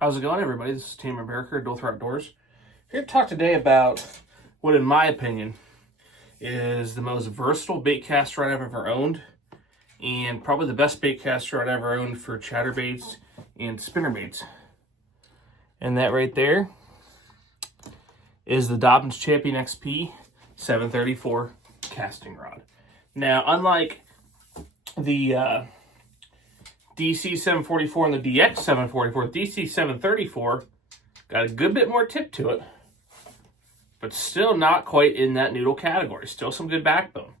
How's it going, everybody? This is Team America, Dual Threat Outdoors. Here to talk today about what, in my opinion, is the most versatile bait caster rod I've ever owned, and probably the best bait caster rod I've ever owned for chatterbaits and spinnerbaits. And that right there is the Dobyns Champion XP 734 casting rod. Now, unlike the DC 744 and the DX 744, DC 734 got a good bit more tip to it, but still not quite in that noodle category. Still some good backbone.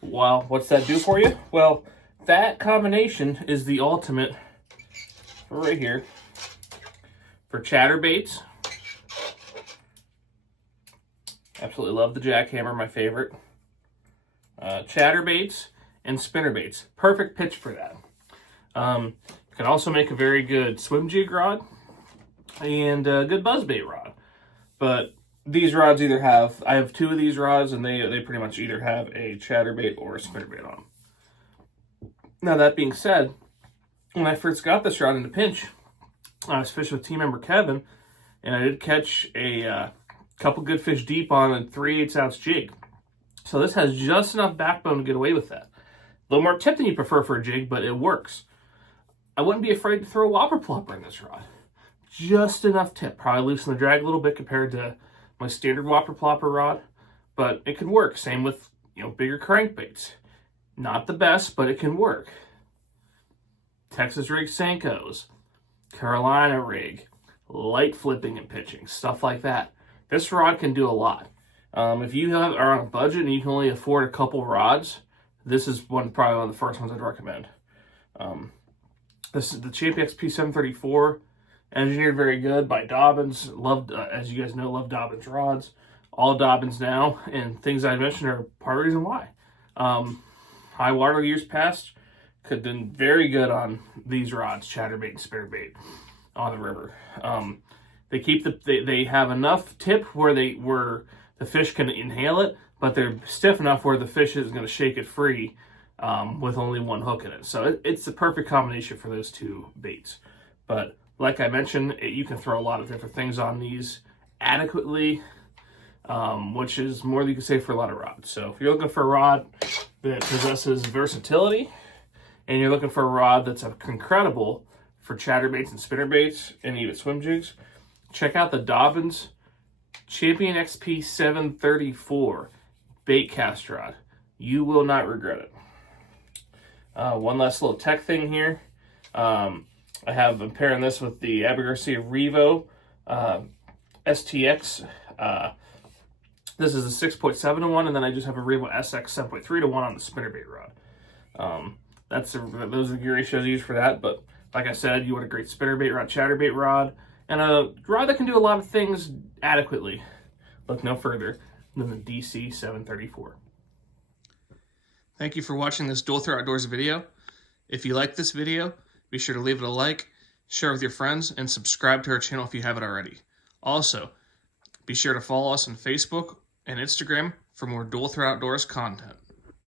Well, what's that do for you? Well, that combination is the ultimate right here for chatterbaits. Absolutely love the jackhammer, my favorite. Chatterbaits and spinnerbaits. Perfect pitch for that. You can also make a very good swim jig rod and a good buzzbait rod. But these rods either have, I have two of these rods, and they pretty much either have a chatterbait or a spinnerbait on them. Now, that being said, when I first got this rod in the pinch, I was fishing with team member Kevin, and I did catch a couple good fish deep on a 3/8 ounce jig. So this has just enough backbone to get away with that. A little more tip than you prefer for a jig, but it works. I wouldn't be afraid to throw a whopper plopper in this rod. Just enough tip. Probably loosen the drag a little bit compared to my standard whopper plopper rod, but it can work. Same with, bigger crankbaits. Not the best, but it can work. Texas rig Senkos, Carolina rig, light flipping and pitching, stuff like that. This rod can do a lot. If you are on a budget and you can only afford a couple rods, this is probably one of the first ones I'd recommend. This is the Champion XP 734, engineered very good by Dobyns. Loved, as you guys know, love Dobyns rods. All Dobyns now, and things I mentioned are part of the reason why. High water years past could have been very good on these rods, chatterbait and spinnerbait on the river. They have enough tip where the fish can inhale it, but they're stiff enough where the fish is going to shake it free with only one hook in it. So it's the perfect combination for those two baits. But like I mentioned, you can throw a lot of different things on these adequately, which is more than you can say for a lot of rods. So if you're looking for a rod that possesses versatility, and you're looking for a rod that's incredible for chatterbaits and spinnerbaits and even swim jigs, check out the Dobyns Champion XP 734 bait cast rod. You will not regret it. One last little tech thing here. I'm pairing this with the Abu Garcia Revo STX. This is a 6.7 to 1, and then I just have a Revo SX 7.3 to 1 on the spinnerbait rod. Those are the ratios used for that. But like I said, you want a great spinnerbait rod, chatterbait rod, and a rod that can do a lot of things adequately. Look no further than the DC 734. Thank you for watching this Dual Threat Outdoors video. If you like this video, be sure to leave it a like, share with your friends, and subscribe to our channel if you haven't already. Also, be sure to follow us on Facebook and Instagram for more Dual Threat Outdoors content.